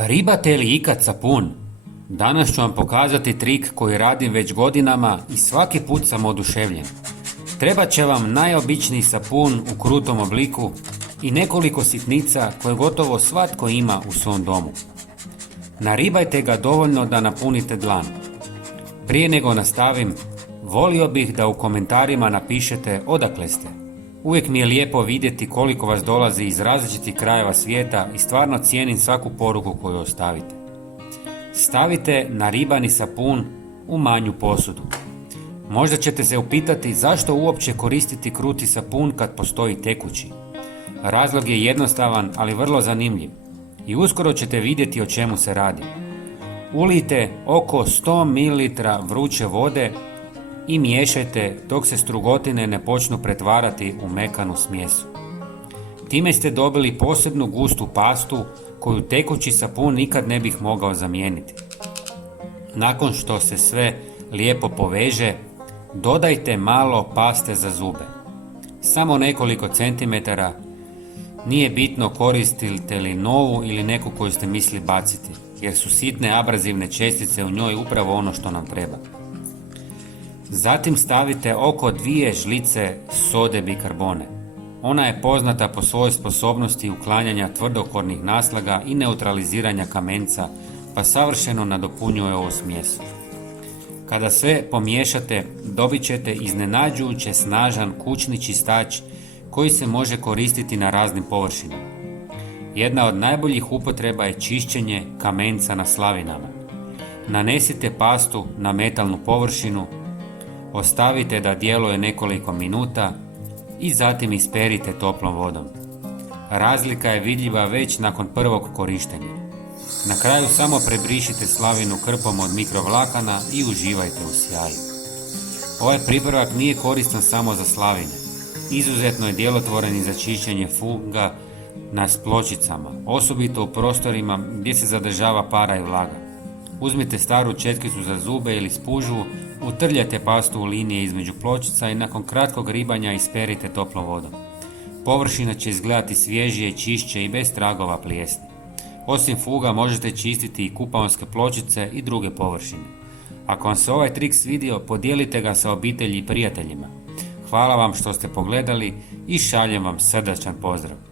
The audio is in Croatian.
Ribate li ikad sapun? Danas ću vam pokazati trik koji radim već godinama i svaki put sam oduševljen. Trebat će vam najobičniji sapun u krutom obliku i nekoliko sitnica koje gotovo svatko ima u svom domu. Naribajte ga dovoljno da napunite dlan. Prije nego nastavim, volio bih da u komentarima napišete odakle ste. Uvijek mi je lijepo vidjeti koliko vas dolazi iz različitih krajeva svijeta i stvarno cijenim svaku poruku koju ostavite. Stavite naribani sapun u manju posudu. Možda ćete se upitati zašto uopće koristiti kruti sapun kad postoji tekući. Razlog je jednostavan, ali vrlo zanimljiv. I uskoro ćete vidjeti o čemu se radi. Ulijte oko 100 ml vruće vode i miješajte dok se strugotine ne počnu pretvarati u mekanu smjesu. Time ste dobili posebnu gustu pastu koju tekući sapun nikad ne bih mogao zamijeniti. Nakon što se sve lijepo poveže, dodajte malo paste za zube. Samo nekoliko centimetara, nije bitno koristite li novu ili neku koju ste mislili baciti, jer su sitne abrazivne čestice u njoj upravo ono što nam treba. Zatim stavite oko 2 žlice sode bikarbone. Ona je poznata po svojoj sposobnosti uklanjanja tvrdokornih naslaga i neutraliziranja kamenca, pa savršeno nadopunjuje ovu smjes. Kada sve pomiješate, dobit ćete iznenađujuće snažan kućni čistač koji se može koristiti na raznim površinama. Jedna od najboljih upotreba je čišćenje kamenca na slavinama. Nanesite pastu na metalnu površinu, ostavite da djeluje nekoliko minuta i zatim isperite toplom vodom. Razlika je vidljiva već nakon prvog korištenja. Na kraju samo prebrišite slavinu krpom od mikrovlakana i uživajte u sjaju. Ovaj pripravak nije koristan samo za slavine. Izuzetno je djelotvoren i za čišćenje fuga na pločicama, osobito u prostorima gdje se zadržava para i vlaga. Uzmite staru četkicu za zube ili spužvu, utrljajte pastu u linije između pločica i nakon kratkog ribanja isperite toplom vodom. Površina će izgledati svježije, čišće i bez tragova plijesni. Osim fuga možete čistiti i kupaonske pločice i druge površine. Ako vam se ovaj trik svidio, podijelite ga sa obitelji i prijateljima. Hvala vam što ste pogledali i šaljem vam srdačan pozdrav.